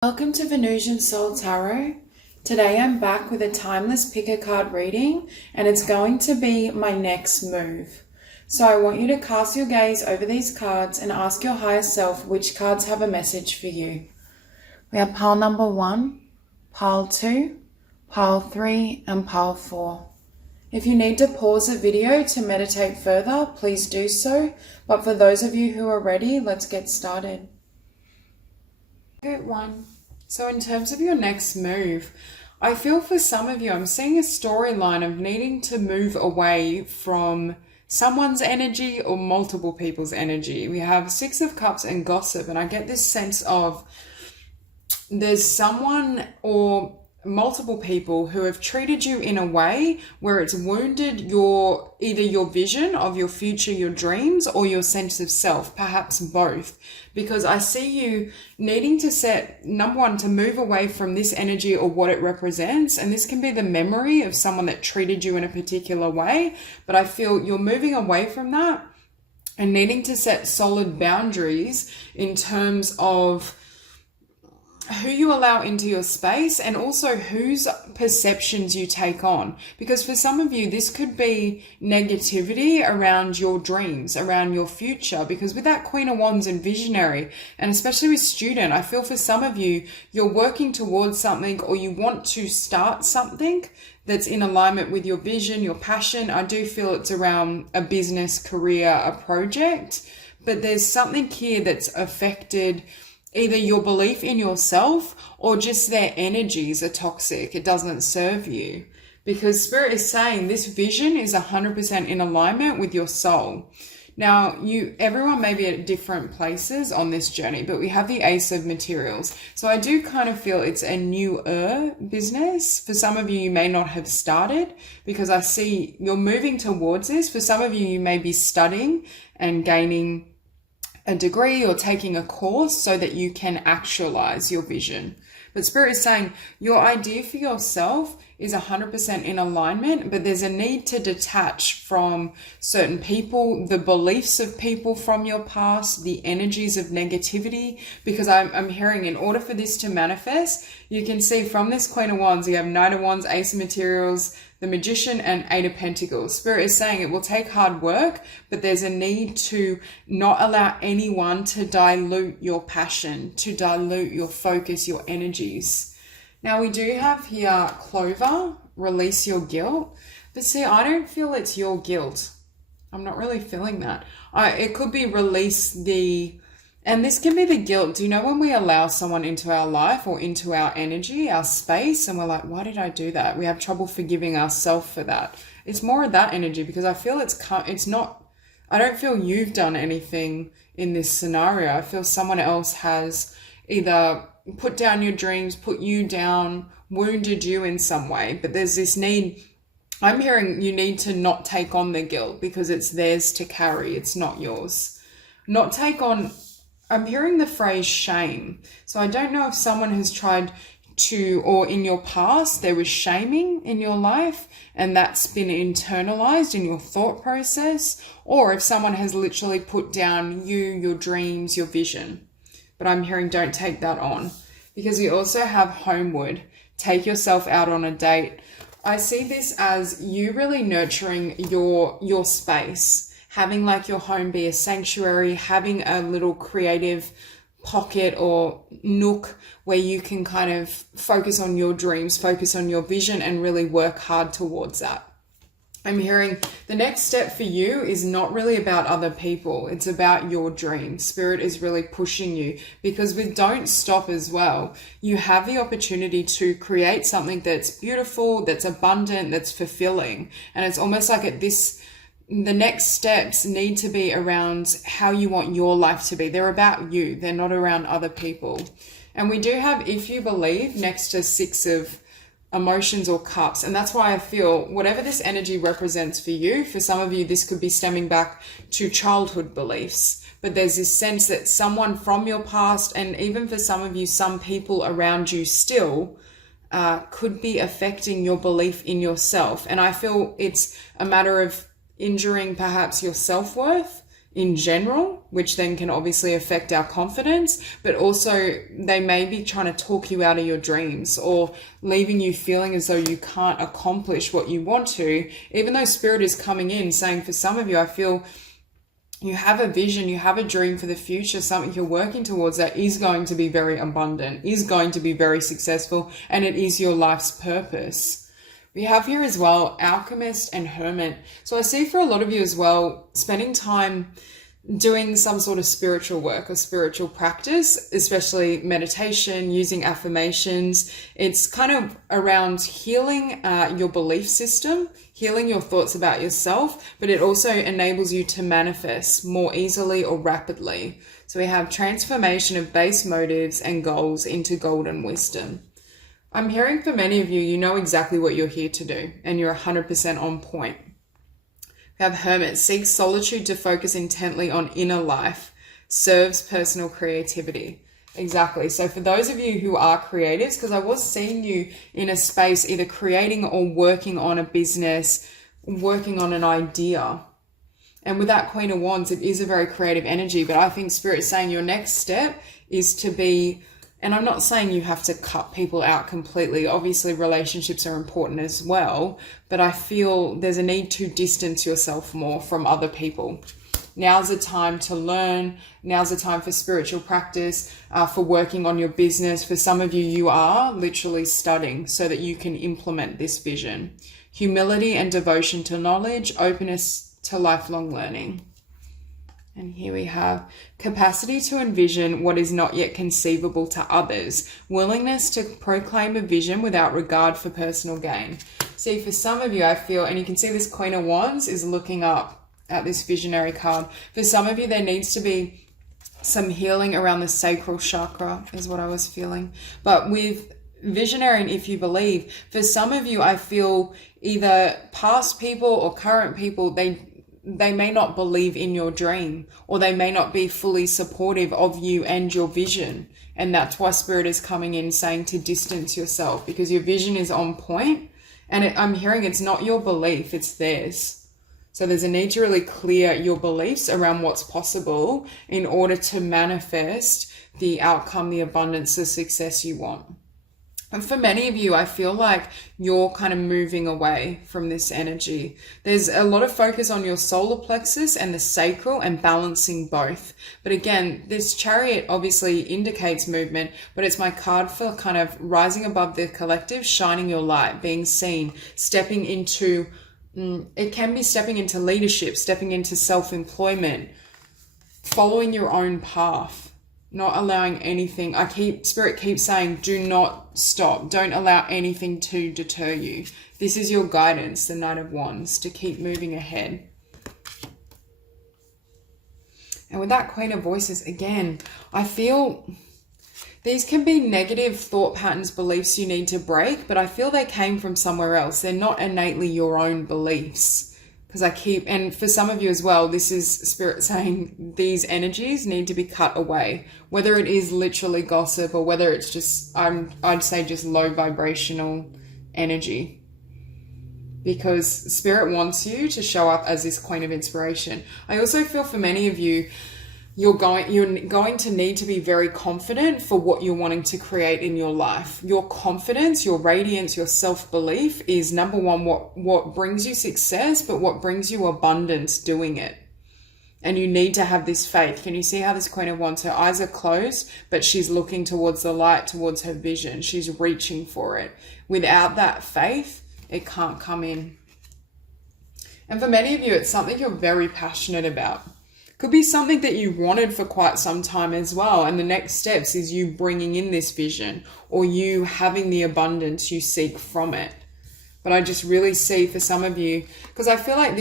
Welcome to Venusian Soul Tarot. Today I'm back with a timeless pick a card reading, and it's going to be my next move. So I want you to cast your gaze over these cards and ask your higher self which cards have a message for you. We have pile number 1, pile 2, pile 3 and pile 4. If you need to pause the video to meditate further, please do so. But for those of you who are ready, let's get started. Good one. So in terms of your next move, I feel for some of you, I'm seeing a storyline of needing to move away from someone's energy or multiple people's energy. We have 6 of Cups and Gossip, and I get this sense of there's someone or multiple people who have treated you in a way where it's wounded either your vision of your future, your dreams, or your sense of self, perhaps both. Because I see you needing to set, number one, to move away from this energy or what it represents. And this can be the memory of someone that treated you in a particular way. But I feel you're moving away from that and needing to set solid boundaries in terms of who you allow into your space and also whose perceptions you take on. Because for some of you, this could be negativity around your dreams, around your future. Because with that Queen of Wands and Visionary, and especially with Student, I feel for some of you, you're working towards something or you want to start something that's in alignment with your vision, your passion. I do feel it's around a business, career, a project. But there's something here that's affected either your belief in yourself or just their energies are toxic. It doesn't serve you. Because Spirit is saying this vision is 100% in alignment with your soul. Now, everyone may be at different places on this journey, but we have the Ace of Materials. So I do kind of feel it's a newer business. For some of you, you may not have started because I see you're moving towards this. For some of you, you may be studying and gaining a degree or taking a course so that you can actualize your vision. But Spirit is saying your idea for yourself is 100% in alignment, but there's a need to detach from certain people, the beliefs of people from your past, the energies of negativity, because I'm hearing in order for this to manifest, you can see from this Queen of Wands, you have Knight of Wands, Ace of Materials, the Magician and 8 of Pentacles. Spirit is saying it will take hard work, but there's a need to not allow anyone to dilute your passion, to dilute your focus, your energies. Now we do have here Clover, release your guilt. But see, I don't feel it's your guilt. I'm not really feeling that. It could be release and this can be the guilt. Do you know when we allow someone into our life or into our energy, our space, and we're like, why did I do that? We have trouble forgiving ourselves for that. It's more of that energy because I feel it's not, I don't feel you've done anything in this scenario. I feel someone else has either put down your dreams, put you down, wounded you in some way. But there's this need, I'm hearing you need to not take on the guilt because it's theirs to carry. It's not yours. Not take on, I'm hearing the phrase shame. So I don't know if someone has tried to, or in your past, there was shaming in your life and that's been internalized in your thought process, or if someone has literally put down you, your dreams, your vision. But I'm hearing don't take that on. Because we also have Homeward, take yourself out on a date. I see this as you really nurturing your space. Having like your home be a sanctuary, having a little creative pocket or nook where you can kind of focus on your dreams, focus on your vision and really work hard towards that. I'm hearing the next step for you is not really about other people. It's about your dreams. Spirit is really pushing you because with Don't Stop as well, you have the opportunity to create something that's beautiful, that's abundant, that's fulfilling. And it's almost like the next steps need to be around how you want your life to be. They're about you. They're not around other people. And we do have If You Believe next to 6 of Emotions or Cups. And that's why I feel whatever this energy represents for you, for some of you, this could be stemming back to childhood beliefs. But there's this sense that someone from your past, and even for some of you, some people around you still could be affecting your belief in yourself. And I feel it's a matter of injuring perhaps your self-worth in general, which then can obviously affect our confidence, but also they may be trying to talk you out of your dreams or leaving you feeling as though you can't accomplish what you want to, even though Spirit is coming in saying, for some of you, I feel you have a vision, you have a dream for the future, something you're working towards that is going to be very abundant, is going to be very successful, and it is your life's purpose. We have here as well Alchemist and Hermit. So I see for a lot of you as well, spending time doing some sort of spiritual work or spiritual practice, especially meditation, using affirmations. It's kind of around healing your belief system, healing your thoughts about yourself, but it also enables you to manifest more easily or rapidly. So we have transformation of base motives and goals into golden wisdom. I'm hearing for many of you, you know exactly what you're here to do and you're 100% on point. We have Hermit, seeks solitude to focus intently on inner life, serves personal creativity. Exactly. So for those of you who are creatives, because I was seeing you in a space either creating or working on a business, working on an idea. And with that Queen of Wands, it is a very creative energy, but I think Spirit is saying your next step is to be, and I'm not saying you have to cut people out completely. Obviously, relationships are important as well, but I feel there's a need to distance yourself more from other people. Now's the time to learn. Now's the time for spiritual practice, for working on your business. For some of you, you are literally studying so that you can implement this vision. Humility and devotion to knowledge, openness to lifelong learning. And here we have capacity to envision what is not yet conceivable to others, willingness to proclaim a vision without regard for personal gain. See, for some of you, I feel, and you can see this Queen of Wands is looking up at this visionary card. For some of you, there needs to be some healing around the sacral chakra is what I was feeling. But with visionary and if you believe, for some of you, I feel either past people or current people, they may not believe in your dream, or they may not be fully supportive of you and your vision. And that's why Spirit is coming in saying to distance yourself, because your vision is on point. And I'm hearing it's not your belief, it's theirs. So there's a need to really clear your beliefs around what's possible in order to manifest the outcome, the abundance, the success you want. And for many of you, I feel like you're kind of moving away from this energy. There's a lot of focus on your solar plexus and the sacral and balancing both. But again, this Chariot obviously indicates movement, but it's my card for kind of rising above the collective, shining your light, being seen, stepping into, it can be stepping into leadership, stepping into self-employment, following your own path. Not allowing anything. Spirit keeps saying, do not stop. Don't allow anything to deter you. This is your guidance, the Knight of Wands, to keep moving ahead. And with that Queen of Voices, again, I feel these can be negative thought patterns, beliefs you need to break, but I feel they came from somewhere else. They're not innately your own beliefs. Because and for some of you as well, this is Spirit saying these energies need to be cut away. Whether it is literally gossip or whether it's just, I'd say just low vibrational energy. Because Spirit wants you to show up as this Queen of Inspiration. I also feel for many of you, you're going to need to be very confident for what you're wanting to create in your life. Your confidence, your radiance, your self-belief is number one, what brings you success, but what brings you abundance doing it. And you need to have this faith. Can you see how this Queen of Wands, her eyes are closed, but she's looking towards the light, towards her vision. She's reaching for it. Without that faith, it can't come in. And for many of you, it's something you're very passionate about. Could be something that you wanted for quite some time as well. And the next steps is you bringing in this vision or you having the abundance you seek from it. But I just really see for some of you, because I feel like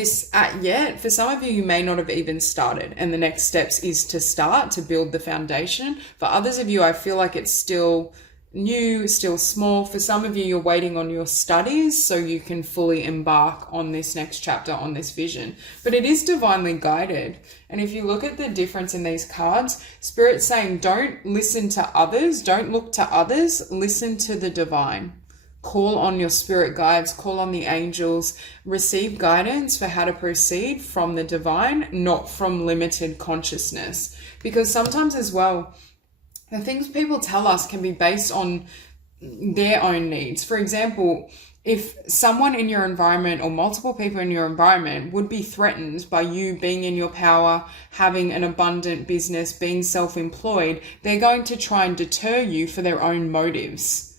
for some of you, you may not have even started. And the next steps is to start to build the foundation. For others of you, I feel like it's still new, still small. For some of you, you're waiting on your studies so you can fully embark on this next chapter, on this vision. But it is divinely guided. And if you look at the difference in these cards, Spirit's saying don't listen to others, don't look to others, listen to the divine. call on your spirit guides, call on the angels, receive guidance for how to proceed from the divine, not from limited consciousness. Because sometimes as well, the things people tell us can be based on their own needs. For example, if someone in your environment or multiple people in your environment would be threatened by you being in your power, having an abundant business, being self-employed, they're going to try and deter you for their own motives.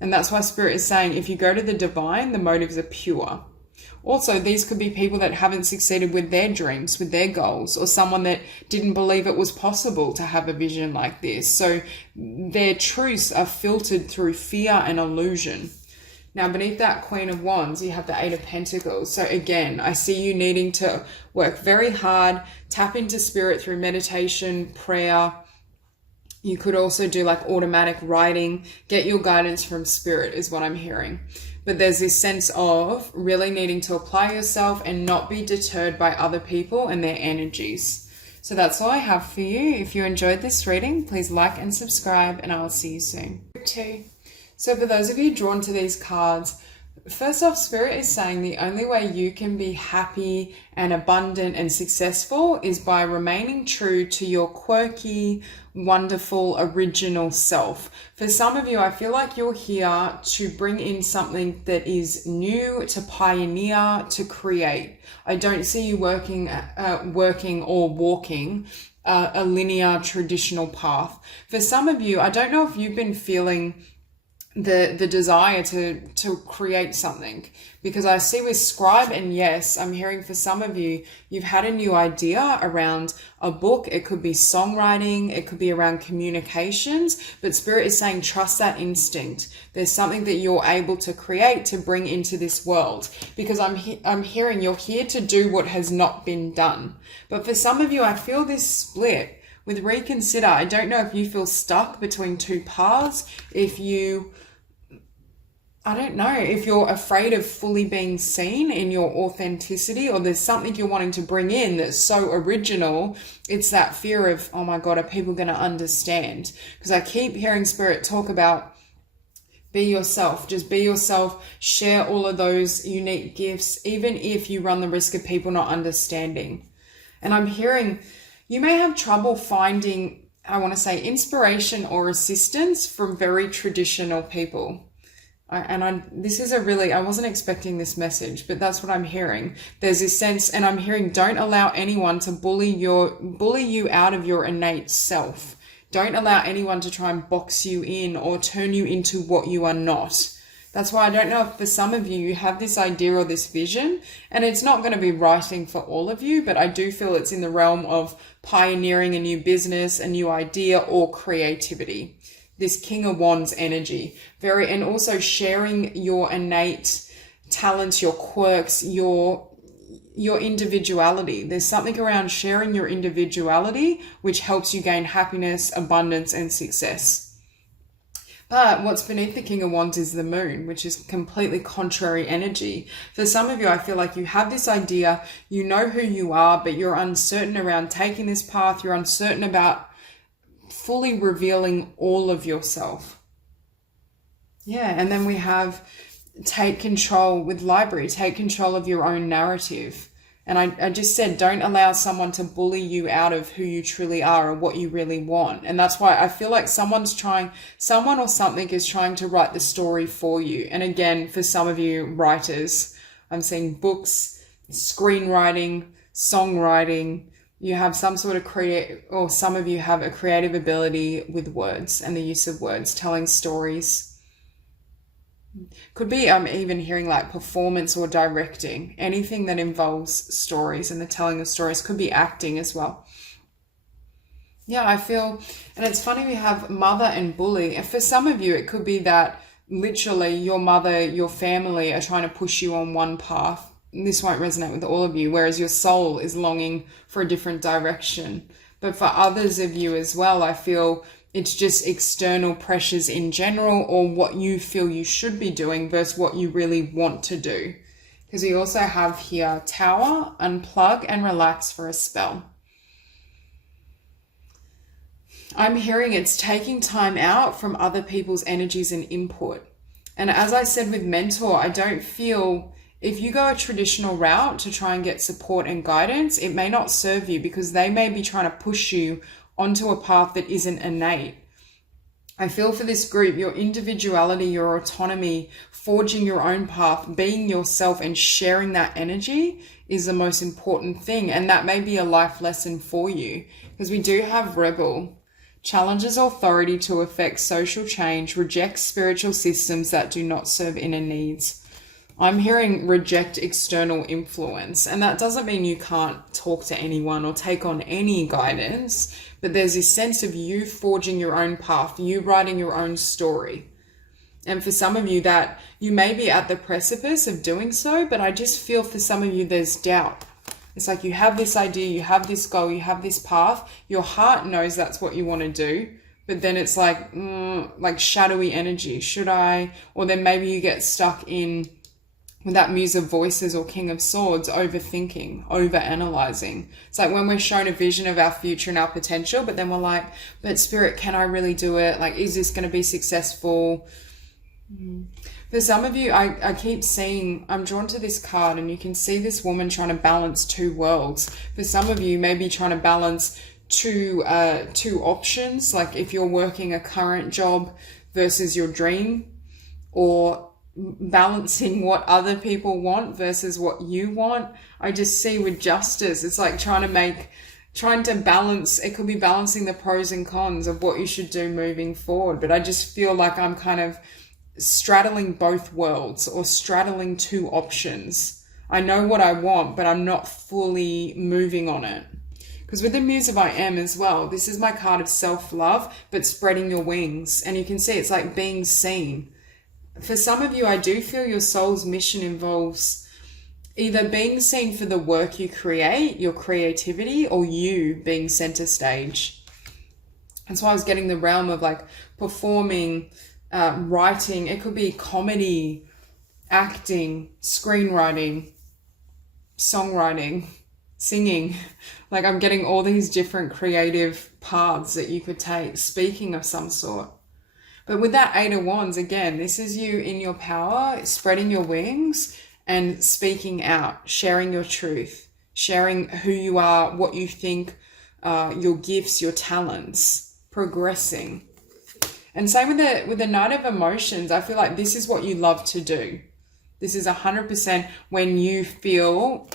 And that's why Spirit is saying, if you go to the divine, the motives are pure. Also, these could be people that haven't succeeded with their dreams, with their goals, or someone that didn't believe it was possible to have a vision like this. So their truths are filtered through fear and illusion. Now, beneath that Queen of Wands, you have the Eight of Pentacles. So again, I see you needing to work very hard, tap into spirit through meditation, prayer. You could also do like automatic writing, get your guidance from spirit is what I'm hearing. But there's this sense of really needing to apply yourself and not be deterred by other people and their energies. So that's all I have for you. If you enjoyed this reading, please like and subscribe, and I'll see you soon. So for those of you drawn to these cards, first off, Spirit is saying the only way you can be happy and abundant and successful is by remaining true to your quirky, wonderful, original self. For some of you, I feel like you're here to bring in something that is new, to pioneer, to create. I don't see you working or walking a linear, traditional path. For some of you, I don't know if you've been feeling the desire to create something, because I see with scribe and yes, I'm hearing for some of you, you've had a new idea around a book. It could be songwriting, it could be around communications, but Spirit is saying trust that instinct. There's something that you're able to create to bring into this world, because I'm hearing you're here to do what has not been done. But for some of you, I feel this split with reconsider. I don't know if you feel stuck between two paths, if you're afraid of fully being seen in your authenticity, or there's something you're wanting to bring in that's so original. It's that fear of, oh my God, are people going to understand? Because I keep hearing Spirit talk about be yourself, just be yourself, share all of those unique gifts, even if you run the risk of people not understanding. And I'm hearing you may have trouble finding, I want to say, inspiration or assistance from very traditional people. I wasn't expecting this message, but that's what I'm hearing. There's this sense, and I'm hearing, don't allow anyone to bully you out of your innate self. Don't allow anyone to try and box you in or turn you into what you are not. That's why I don't know if for some of you, you have this idea or this vision, and it's not going to be writing for all of you, but I do feel it's in the realm of pioneering a new business, a new idea, or creativity. This King of Wands energy. And also sharing your innate talents, your quirks, your individuality. There's something around sharing your individuality, which helps you gain happiness, abundance, and success. But what's beneath the King of Wands is the moon, which is completely contrary energy. For some of you, I feel like you have this idea, you know who you are, but you're uncertain around taking this path. You're uncertain about fully revealing all of yourself. Yeah, and then we have take control with library, take control of your own narrative. And I just said, don't allow someone to bully you out of who you truly are or what you really want. And that's why I feel like someone or something is trying to write the story for you. And again, for some of you writers, I'm seeing books, screenwriting, songwriting. You have some sort of some of you have a creative ability with words and the use of words, telling stories. Could be even hearing like performance or directing, anything that involves stories and the telling of stories. Could be acting as well. Yeah, I feel, and it's funny we have mother and bully. And for some of you, it could be that literally your mother, your family are trying to push you on one path. This won't resonate with all of you, whereas your soul is longing for a different direction. But for others of you as well, I feel it's just external pressures in general, or what you feel you should be doing versus what you really want to do. Because we also have here Tower, unplug and relax for a spell. I'm hearing it's taking time out from other people's energies and input. And as I said with mentor, I don't feel if you go a traditional route to try and get support and guidance, it may not serve you because they may be trying to push you onto a path that isn't innate. I feel for this group, your individuality, your autonomy, forging your own path, being yourself and sharing that energy is the most important thing. And that may be a life lesson for you because we do have rebel. Challenges authority to effect social change, rejects spiritual systems that do not serve inner needs. I'm hearing reject external influence, and that doesn't mean you can't talk to anyone or take on any guidance, but there's this sense of you forging your own path, you writing your own story. And for some of you that you may be at the precipice of doing so, but I just feel for some of you there's doubt. It's like you have this idea, you have this goal, you have this path. Your heart knows that's what you want to do. But then it's like shadowy energy. Should I? Or then maybe you get stuck in with that Muse of Voices or King of Swords, overthinking, overanalyzing. It's like when we're shown a vision of our future and our potential, but then we're like, but Spirit, can I really do it? Like, is this going to be successful? For some of you, I keep seeing, I'm drawn to this card and you can see this woman trying to balance two worlds. For some of you, maybe trying to balance two options, like if you're working a current job versus your dream, or balancing what other people want versus what you want. I just see with justice, it's like trying to balance, it could be balancing the pros and cons of what you should do moving forward. But I just feel like I'm kind of straddling both worlds or straddling two options. I know what I want, but I'm not fully moving on it. Because with the Muse of I Am as well, this is my card of self-love, but spreading your wings. And you can see it's like being seen. For some of you, I do feel your soul's mission involves either being seen for the work you create, your creativity, or you being center stage. That's why I was getting the realm of like performing, writing. It could be comedy, acting, screenwriting, songwriting, singing. Like I'm getting all these different creative paths that you could take, speaking of some sort. But with that Eight of Wands, again, this is you in your power, spreading your wings and speaking out, sharing your truth, sharing who you are, what you think, your gifts, your talents, progressing. And same with the Knight of Emotions, I feel like this is what you love to do. This is 100% when you feel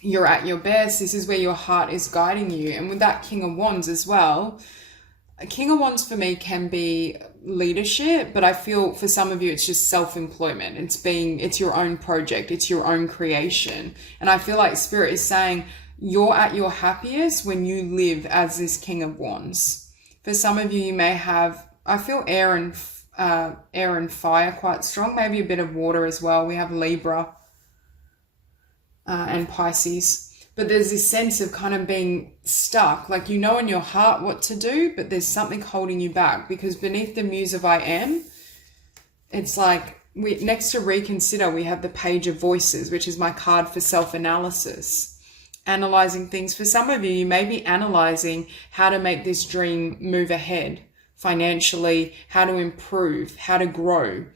you're at your best. This is where your heart is guiding you. And with that King of Wands as well, a King of Wands for me can be leadership, but I feel for some of you it's just self-employment. It's your own project, it's your own creation. And I feel like Spirit is saying you're at your happiest when you live as this King of Wands. For some of you, you may have, I feel air and fire quite strong, maybe a bit of water as well. We have Libra and Pisces. But there's this sense of kind of being stuck, like you know in your heart what to do, but there's something holding you back. Because beneath the Muse of I Am, it's like next to reconsider, we have the Page of Voices, which is my card for self-analysis. Analyzing things. For some of you, you may be analyzing how to make this dream move ahead financially, how to improve, how to grow.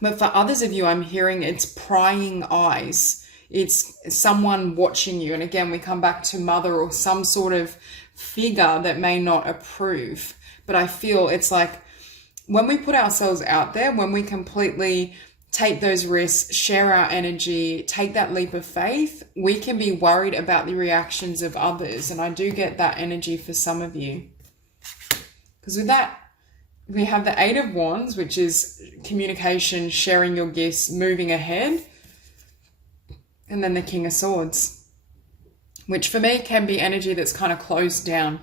But for others of you, I'm hearing it's prying eyes. It's someone watching you. And again, we come back to mother or some sort of figure that may not approve. But I feel it's like when we put ourselves out there, when we completely take those risks, share our energy, take that leap of faith, we can be worried about the reactions of others. And I do get that energy for some of you. Because with that, we have the Eight of Wands, which is communication, sharing your gifts, moving ahead. And then the King of Swords, which for me can be energy that's kind of closed down,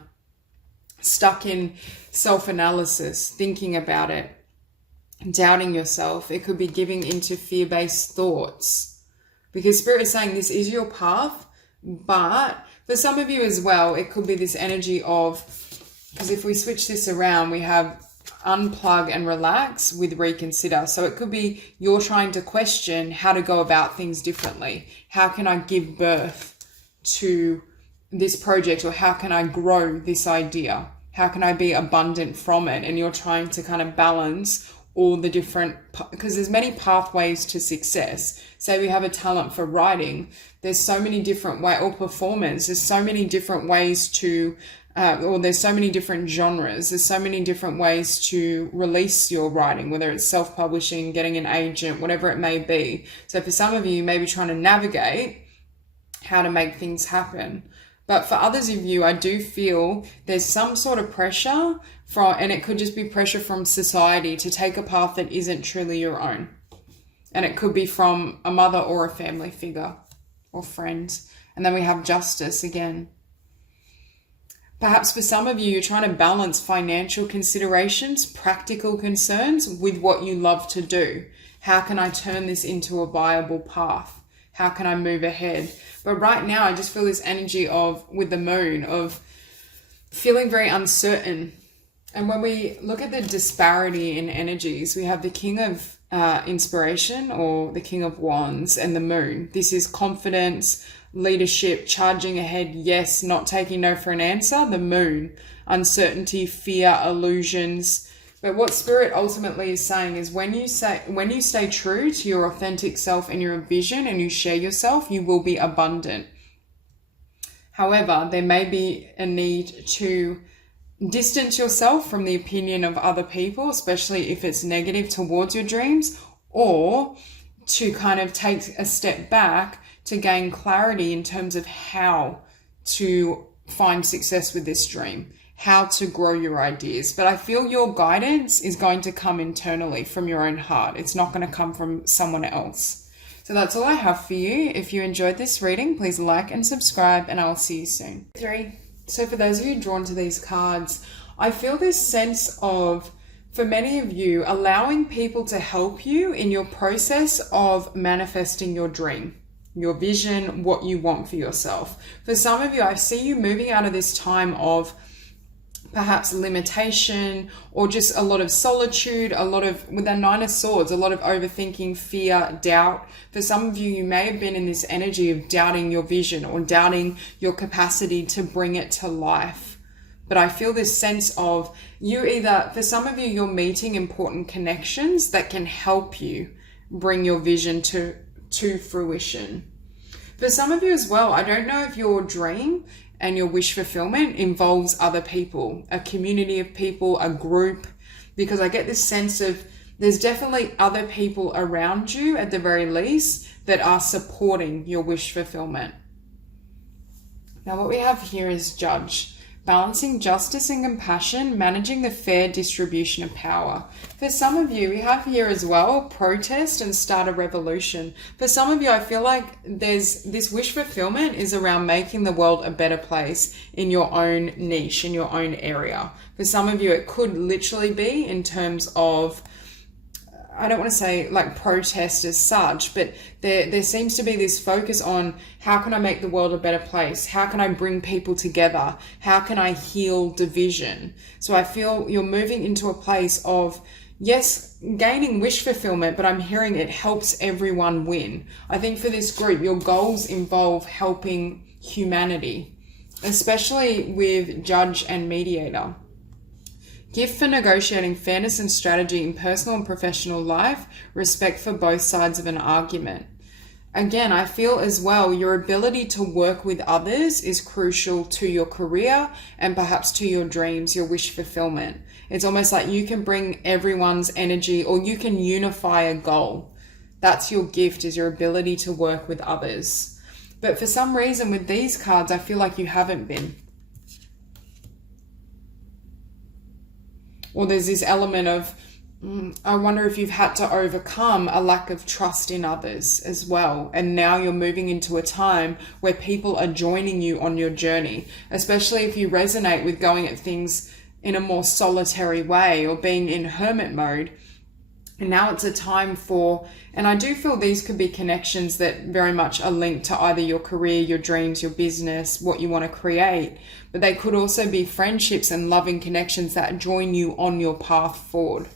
stuck in self-analysis, thinking about it, doubting yourself. It could be giving into fear-based thoughts. Because Spirit is saying this is your path, but for some of you as well, it could be this energy of, because if we switch this around, we have unplug and relax with reconsider. So it could be you're trying to question how to go about things differently. How can I give birth to this project, or how can I grow this idea? How can I be abundant from it? And you're trying to kind of balance all the different, because there's many pathways to success. Say we have a talent for writing, there's so many different ways, or performance, there's so many different ways to, or there's so many different genres, there's so many different ways to release your writing, whether it's self-publishing, getting an agent, whatever it may be. So for some of you, you may be trying to navigate how to make things happen. But for others of you, I do feel there's some sort of pressure from, and it could just be pressure from society to take a path that isn't truly your own. And it could be from a mother or a family figure or friend. And then we have justice again. Perhaps for some of you, you're trying to balance financial considerations, practical concerns with what you love to do. How can I turn this into a viable path? How can I move ahead? But right now, I just feel this energy of, with the moon, of feeling very uncertain. And when we look at the disparity in energies, we have the King of Inspiration, or the King of Wands, and the moon. This is confidence, leadership, charging ahead, yes, not taking no for an answer. The moon, uncertainty, fear, illusions. But what Spirit ultimately is saying is when you stay true to your authentic self and your vision and you share yourself, you will be abundant. However, there may be a need to distance yourself from the opinion of other people, especially if it's negative towards your dreams, or to kind of take a step back to gain clarity in terms of how to find success with this dream, how to grow your ideas. But I feel your guidance is going to come internally from your own heart. It's not going to come from someone else. So that's all I have for you. If you enjoyed this reading, please like and subscribe, and I will see you soon. 3. So for those of you drawn to these cards, I feel this sense of, for many of you, allowing people to help you in your process of manifesting your dream, your vision, what you want for yourself. For some of you, I see you moving out of this time of perhaps limitation, or just a lot of solitude, a lot of, with the Nine of Swords, a lot of overthinking, fear, doubt. For some of you, you may have been in this energy of doubting your vision or doubting your capacity to bring it to life. But I feel this sense of you either, for some of you, you're meeting important connections that can help you bring your vision to fruition. For some of you as well, I don't know if your dream and your wish fulfillment involves other people, a community of people, a group, because I get this sense of there's definitely other people around you at the very least that are supporting your wish fulfillment. Now what we have here is Judge, balancing justice and compassion, managing the fair distribution of power. For some of you, we have here as well, protest and start a revolution. For some of you, I feel like there's this wish fulfillment is around making the world a better place in your own niche, in your own area. For some of you, it could literally be in terms of, I don't want to say like protest as such, but there seems to be this focus on how can I make the world a better place? How can I bring people together? How can I heal division? So I feel you're moving into a place of, yes, gaining wish fulfillment, but I'm hearing it helps everyone win. I think for this group, your goals involve helping humanity, especially with Judge and Mediator. Gift for negotiating fairness and strategy in personal and professional life, respect for both sides of an argument. Again, I feel as well your ability to work with others is crucial to your career and perhaps to your dreams, your wish fulfillment. It's almost like you can bring everyone's energy, or you can unify a goal. That's your gift, is your ability to work with others. But for some reason with these cards, I feel like you haven't been. Or there's this element of, I wonder if you've had to overcome a lack of trust in others as well. And now you're moving into a time where people are joining you on your journey, especially if you resonate with going at things in a more solitary way or being in hermit mode. And now it's a time for, and I do feel these could be connections that very much are linked to either your career, your dreams, your business, what you want to create. But they could also be friendships and loving connections that join you on your path forward.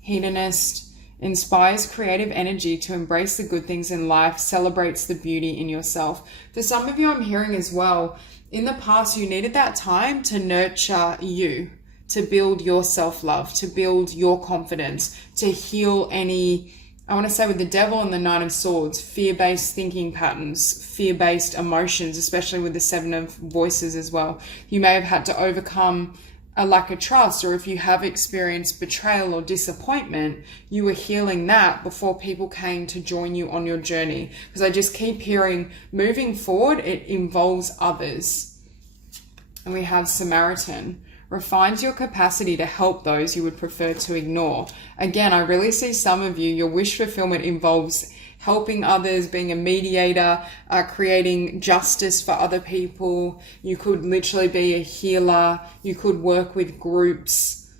Hedonist inspires creative energy to embrace the good things in life, celebrates the beauty in yourself. For some of you, I'm hearing as well, in the past, you needed that time to nurture you, to build your self-love, to build your confidence, to heal any, I want to say with the devil and the Nine of Swords, fear-based thinking patterns, fear-based emotions, especially with the Seven of Voices as well. You may have had to overcome a lack of trust, or if you have experienced betrayal or disappointment, you were healing that before people came to join you on your journey. Because I just keep hearing moving forward, it involves others. And we have Samaritan. Refines your capacity to help those you would prefer to ignore. Again, I really see some of you, your wish fulfillment involves helping others, being a mediator, creating justice for other people. You could literally be a healer. You could work with groups.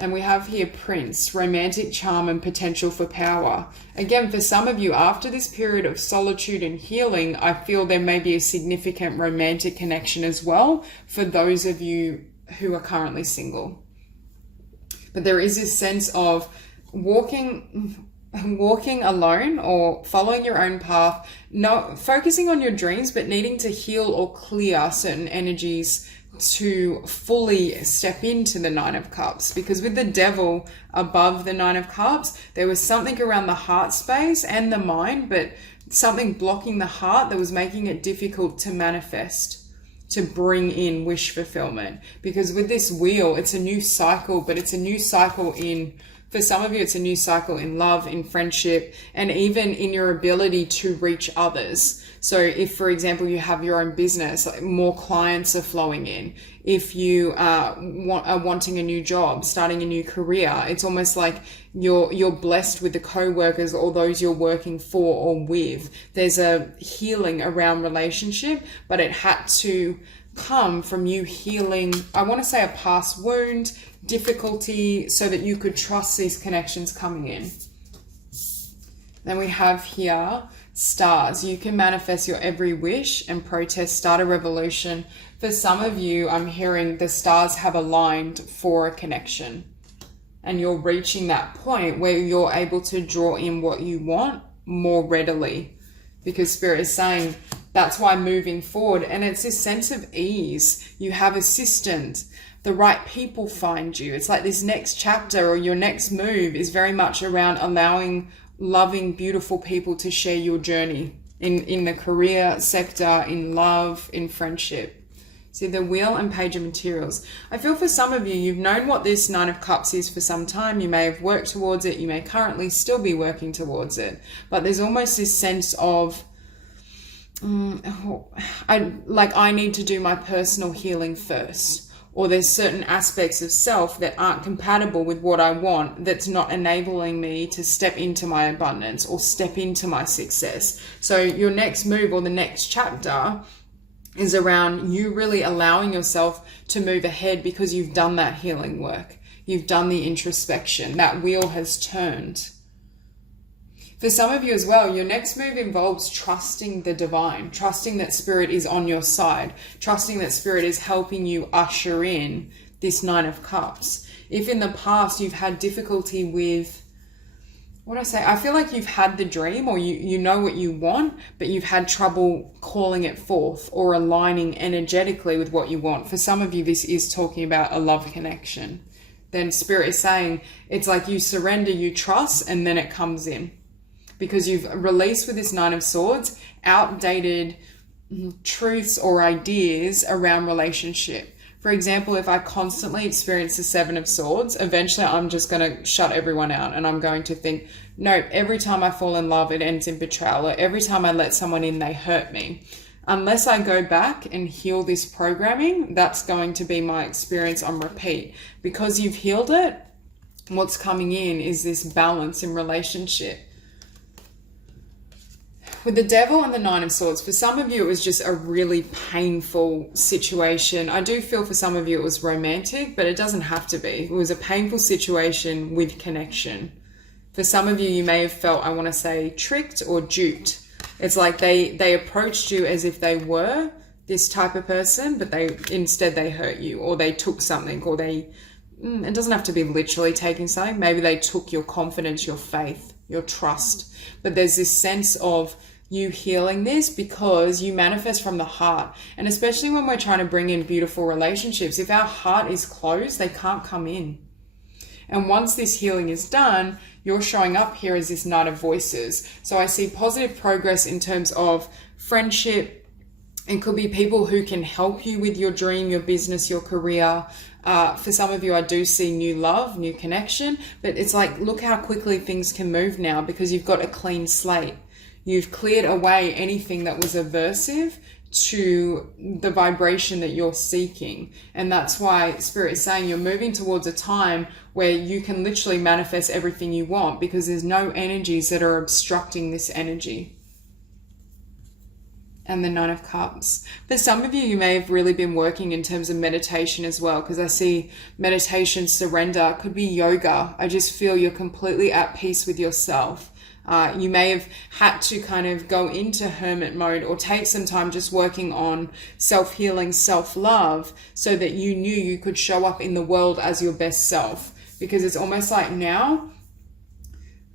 And we have here Prince, romantic charm and potential for power. Again, for some of you, after this period of solitude and healing, I feel there may be a significant romantic connection as well for those of you who are currently single. But there is this sense of walking alone or following your own path, not focusing on your dreams, but needing to heal or clear certain energies to fully step into the Nine of Cups. Because with the devil above the Nine of Cups, there was something around the heart space and the mind, but something blocking the heart that was making it difficult to manifest, to bring in wish fulfillment. Because with this wheel, it's a new cycle, but it's a new cycle for some of you, it's a new cycle in love, in friendship, and even in your ability to reach others. So if, for example, you have your own business, more clients are flowing in. If you are wanting a new job, starting a new career, it's almost like you're blessed with the co-workers or those you're working for or with. There's a healing around relationship, but it had to come from you healing, I want to say, a past wound, difficulty, so that you could trust these connections coming in. Then we have here stars. You can manifest your every wish and protest, start a revolution. For some of you, I'm hearing the stars have aligned for a connection, and you're reaching that point where you're able to draw in what you want more readily, because Spirit is saying that's why moving forward. And it's this sense of ease. You have assistance. The right people find you. It's like this next chapter or your next move is very much around allowing loving, beautiful people to share your journey in the career sector, in love, in friendship. See, the Wheel and Page of Materials. I feel for some of you, you've known what this Nine of Cups is for some time. You may have worked towards it. You may currently still be working towards it. But there's almost this sense of, I need to do my personal healing first. Or there's certain aspects of self that aren't compatible with what I want, that's not enabling me to step into my abundance or step into my success. So your next move or the next chapter is around you really allowing yourself to move ahead because you've done that healing work. You've done the introspection. That wheel has turned. For some of you as well, your next move involves trusting the divine, trusting that Spirit is on your side, trusting that Spirit is helping you usher in this Nine of Cups. If in the past you've had difficulty with, I feel like you've had the dream or you know what you want, but you've had trouble calling it forth or aligning energetically with what you want. For some of you, this is talking about a love connection. Then Spirit is saying, it's like you surrender, you trust, and then it comes in. Because you've released with this Nine of Swords outdated truths or ideas around relationship. For example, if I constantly experience the Seven of Swords, eventually I'm just going to shut everyone out and I'm going to think, no, every time I fall in love, it ends in betrayal. Or every time I let someone in, they hurt me. Unless I go back and heal this programming, that's going to be my experience on repeat. Because you've healed it, what's coming in is this balance in relationship. With the Devil and the Nine of Swords, for some of you, it was just a really painful situation. I do feel for some of you it was romantic, but it doesn't have to be. It was a painful situation with connection. For some of you, you may have felt, I want to say, tricked or duped. It's like they approached you as if they were this type of person, but instead they hurt you, or they took something, or it doesn't have to be literally taking something. Maybe they took your confidence, your faith, your trust. But there's this sense of you healing this, because you manifest from the heart. And especially when we're trying to bring in beautiful relationships, if our heart is closed, they can't come in. And once this healing is done, you're showing up here as this Knight of Voices. So I see positive progress in terms of friendship. It could be people who can help you with your dream, your business, your career. For some of you, I do see new love, new connection. But it's like, look how quickly things can move now, because you've got a clean slate. You've cleared away anything that was aversive to the vibration that you're seeking. And that's why Spirit is saying you're moving towards a time where you can literally manifest everything you want, because there's no energies that are obstructing this energy. And the Nine of Cups. For some of you, you may have really been working in terms of meditation as well, because I see meditation, surrender, could be yoga. I just feel you're completely at peace with yourself. You may have had to kind of go into hermit mode or take some time just working on self-healing, self-love, so that you knew you could show up in the world as your best self. Because it's almost like now,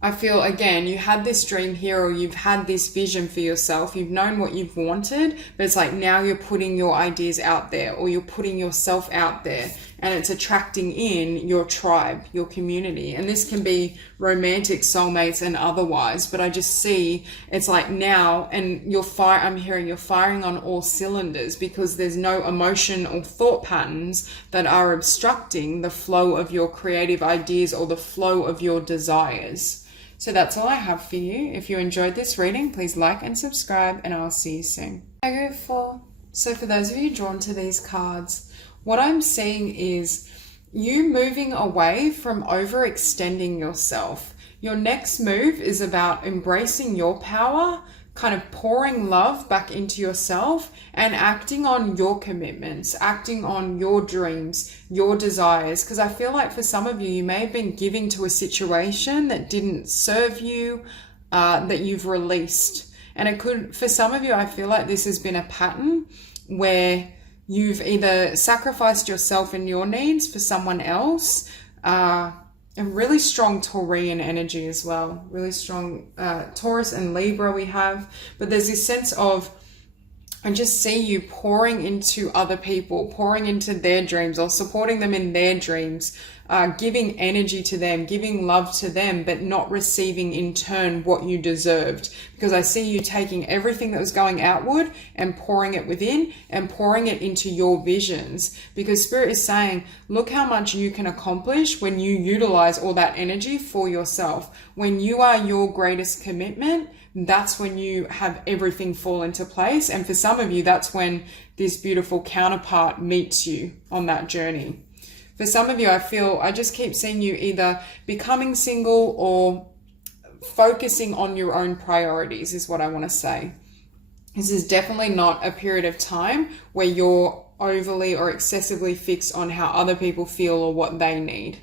I feel, again, you had this dream here, or you've had this vision for yourself. You've known what you've wanted, but it's like now you're putting your ideas out there, or you're putting yourself out there, and it's attracting in your tribe, your community. And this can be romantic, soulmates, and otherwise, but I just see it's like now, and I'm hearing you're firing on all cylinders, because there's no emotion or thought patterns that are obstructing the flow of your creative ideas or the flow of your desires. So that's all I have for you. If you enjoyed this reading, please like and subscribe, and I'll see you soon. I go for, so for those of you drawn to these cards, what I'm seeing is you moving away from overextending yourself. Your next move is about embracing your power, kind of pouring love back into yourself, and acting on your commitments, acting on your dreams, your desires. Because I feel like for some of you, you may have been giving to a situation that didn't serve you, that you've released. And it could, for some of you, I feel like this has been a pattern where you've either sacrificed yourself and your needs for someone else, and really strong Taurian energy as well. Really strong Taurus and Libra we have. But there's this sense of, I just see you pouring into other people, pouring into their dreams, or supporting them in their dreams, giving energy to them, giving love to them, but not receiving in turn what you deserved. Because I see you taking everything that was going outward and pouring it within, and pouring it into your visions. Because Spirit is saying, look how much you can accomplish when you utilize all that energy for yourself. When you are your greatest commitment, that's when you have everything fall into place. And for some of you, that's when this beautiful counterpart meets you on that journey. For some of you, I just keep seeing you either becoming single or focusing on your own priorities is what I want to say. This is definitely not a period of time where you're overly or excessively fixed on how other people feel or what they need.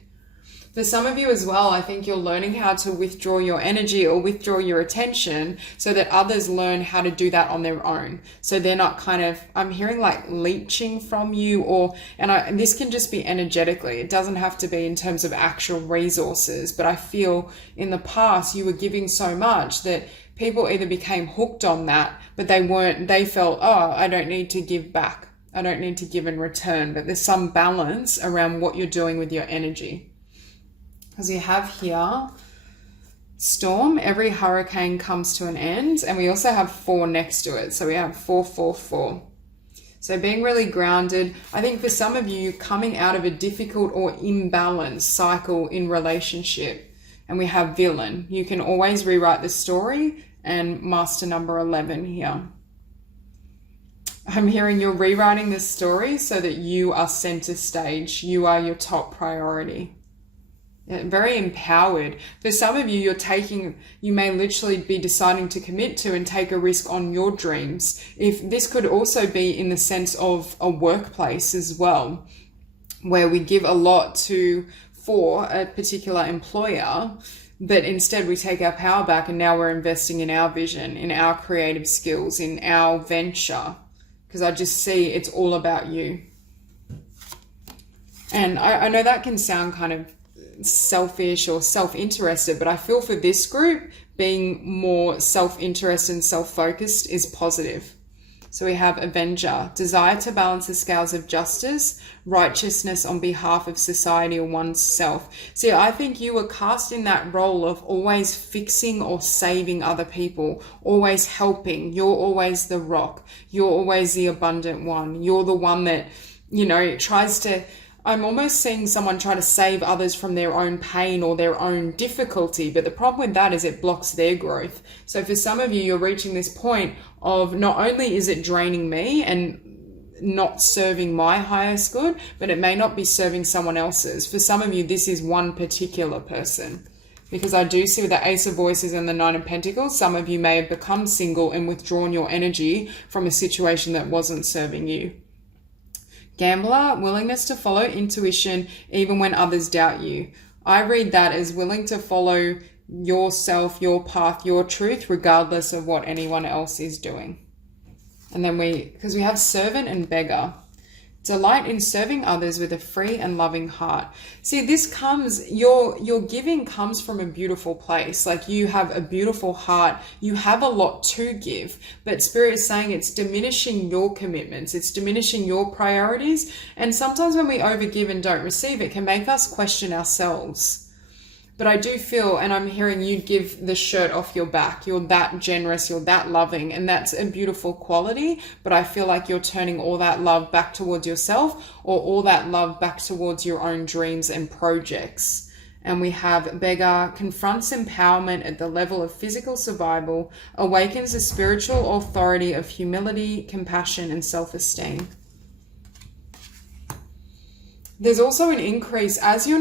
For some of you as well, I think you're learning how to withdraw your energy or withdraw your attention so that others learn how to do that on their own. So they're not kind of, I'm hearing like leeching from you, and this can just be energetically. It doesn't have to be in terms of actual resources, but I feel in the past you were giving so much that people either became hooked on that, but they felt, oh, I don't need to give back. I don't need to give in return, but there's some balance around what you're doing with your energy. As you have here, storm, every hurricane comes to an end, and we also have 4 next to it. So we have 4, 4, 4. So being really grounded. I think for some of you, coming out of a difficult or imbalanced cycle in relationship. And we have villain. You can always rewrite the story, and master number 11 here. I'm hearing you're rewriting this story so that you are center stage. You are your top priority. Very empowered. For some of you, you may literally be deciding to commit to and take a risk on your dreams. If this could also be in the sense of a workplace as well, where we give a lot for a particular employer, but instead we take our power back, and now we're investing in our vision, in our creative skills, in our venture. Because I just see it's all about you. And I know that can sound kind of selfish or self-interested, but I feel for this group, being more self-interested and self-focused is positive. So we have Avenger, desire to balance the scales of justice, righteousness on behalf of society or oneself. See, I think you were cast in that role of always fixing or saving other people, always helping. You're always the rock. You're always the abundant one. You're the one that, you know, tries to... I'm almost seeing someone try to save others from their own pain or their own difficulty. But the problem with that is it blocks their growth. So for some of you, you're reaching this point of not only is it draining me and not serving my highest good, but it may not be serving someone else's. For some of you, this is one particular person. Because I do see with the Ace of Voices and the Nine of Pentacles, some of you may have become single and withdrawn your energy from a situation that wasn't serving you. Gambler, willingness to follow intuition even when others doubt you. I read that as willing to follow yourself, your path, your truth, regardless of what anyone else is doing. And then because we have servant and beggar. Delight in serving others with a free and loving heart. See, this comes, your giving comes from a beautiful place. Like, you have a beautiful heart. You have a lot to give. But Spirit is saying it's diminishing your commitments. It's diminishing your priorities. And sometimes when we overgive and don't receive, it can make us question ourselves. But I do feel, and I'm hearing you give the shirt off your back. You're that generous, you're that loving, and that's a beautiful quality. But I feel like you're turning all that love back towards yourself, or all that love back towards your own dreams and projects. And we have beggar, confronts empowerment at the level of physical survival, awakens the spiritual authority of humility, compassion, and self-esteem. There's also an increase as your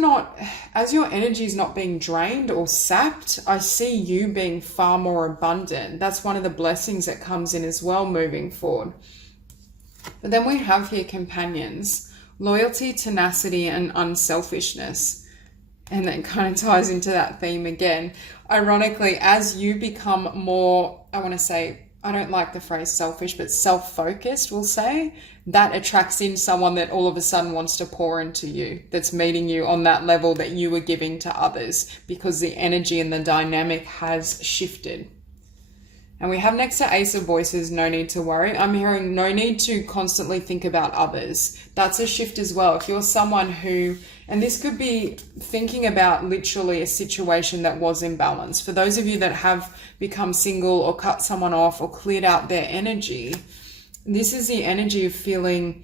energy is not being drained or sapped. I see you being far more abundant. That's one of the blessings that comes in as well moving forward. But then we have here companions, loyalty, tenacity, and unselfishness. And that kind of ties into that theme again. Ironically, as you become more, I want to say, I don't like the phrase selfish, but self-focused, we'll say, that attracts in someone that all of a sudden wants to pour into you, that's meeting you on that level that you were giving to others, because the energy and the dynamic has shifted. And we have next to Ace of Voices, no need to worry. I'm hearing no need to constantly think about others. That's a shift as well. If you're someone who, and this could be thinking about literally a situation that was imbalanced. For those of you that have become single or cut someone off or cleared out their energy, this is the energy of feeling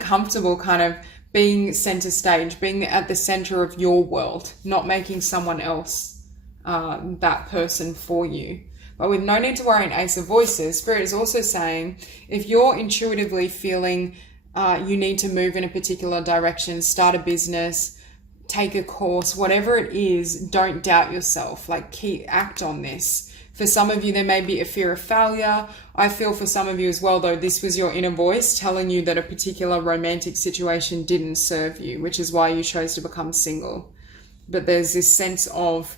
comfortable, kind of being center stage, being at the center of your world, not making someone else that person for you. But with no need to worry in Ace of Voices, Spirit is also saying, if you're intuitively feeling you need to move in a particular direction, start a business, take a course, whatever it is, don't doubt yourself. Like, act on this. For some of you, there may be a fear of failure. I feel for some of you as well, though, this was your inner voice telling you that a particular romantic situation didn't serve you, which is why you chose to become single. But there's this sense of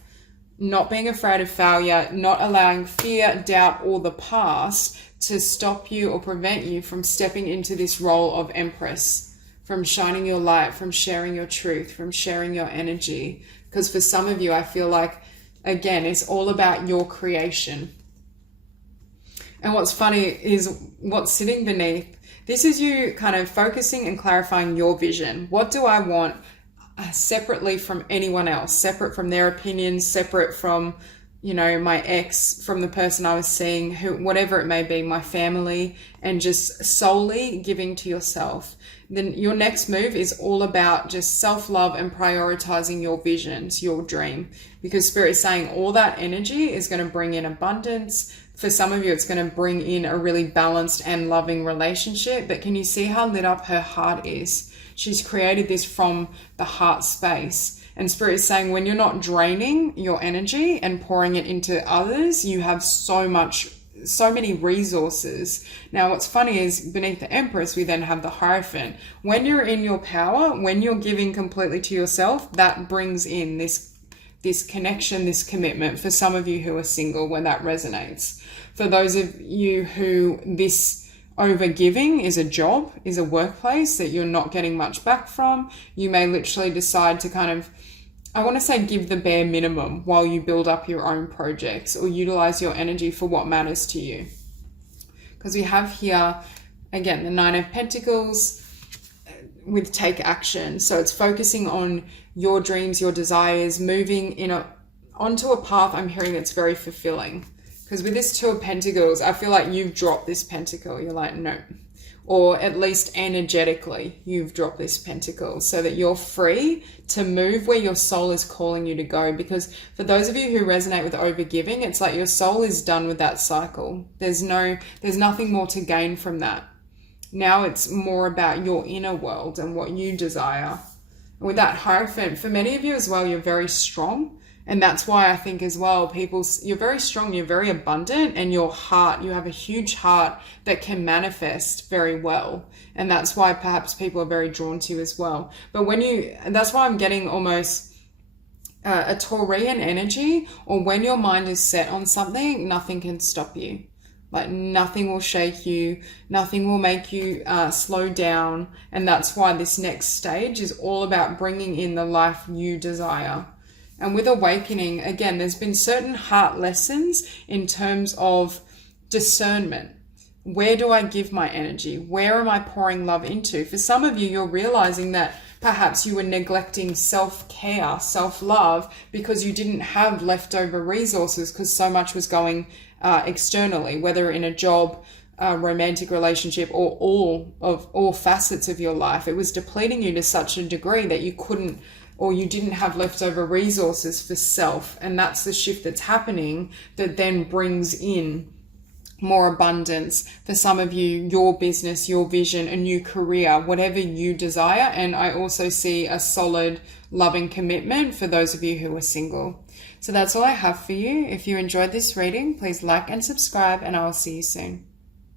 not being afraid of failure, not allowing fear, doubt, or the past to stop you or prevent you from stepping into this role of Empress, from shining your light, from sharing your truth, from sharing your energy. Because for some of you, I feel like, again, it's all about your creation. And what's funny is what's sitting beneath. This is you kind of focusing and clarifying your vision. What do I want? Separately from anyone else, separate from their opinions, separate from, you know, my ex, from the person I was seeing, who, whatever it may be, my family, and just solely giving to yourself. Then your next move is all about just self-love and prioritizing your visions, your dream, because Spirit is saying all that energy is going to bring in abundance. For some of you, it's going to bring in a really balanced and loving relationship. But can you see how lit up her heart is? She's created this from the heart space. And Spirit is saying when you're not draining your energy and pouring it into others, you have so many resources. Now, what's funny is beneath the Empress, we then have the Hierophant. When you're in your power, when you're giving completely to yourself, that brings in this connection, this commitment. For some of you who are single, when that resonates. For those of you who this overgiving is a job, is a workplace that you're not getting much back from. You may literally decide to kind of, I want to say, give the bare minimum while you build up your own projects or utilize your energy for what matters to you. Because we have here, again, the Nine of Pentacles with take action. So it's focusing on your dreams, your desires, moving onto a path, I'm hearing, that's very fulfilling. Because with this Two of Pentacles, I feel like you've dropped this pentacle. You're like, no. Or at least energetically, you've dropped this pentacle so that you're free to move where your soul is calling you to go. Because for those of you who resonate with overgiving, it's like your soul is done with that cycle. There's nothing more to gain from that. Now it's more about your inner world and what you desire. And with that Hierophant, for many of you as well, you're very strong. And that's why I think as well, you're very strong, you're very abundant, and your heart, you have a huge heart that can manifest very well. And that's why perhaps people are very drawn to you as well. But that's why I'm getting almost a Taurian energy, or when your mind is set on something, nothing can stop you. Like nothing will shake you, nothing will make you slow down. And that's why this next stage is all about bringing in the life you desire. And with Awakening, again, there's been certain heart lessons in terms of discernment. Where do I give my energy? Where am I pouring love into? For some of you, you're realizing that perhaps you were neglecting self-care, self-love, because you didn't have leftover resources because so much was going externally, whether in a job, romantic relationship, or all facets of your life. It was depleting you to such a degree that you couldn't, or you didn't have leftover resources for self. And that's the shift that's happening that then brings in more abundance for some of you, your business, your vision, a new career, whatever you desire. And I also see a solid, loving commitment for those of you who are single. So that's all I have for you. If you enjoyed this reading, please like and subscribe, and I will see you soon.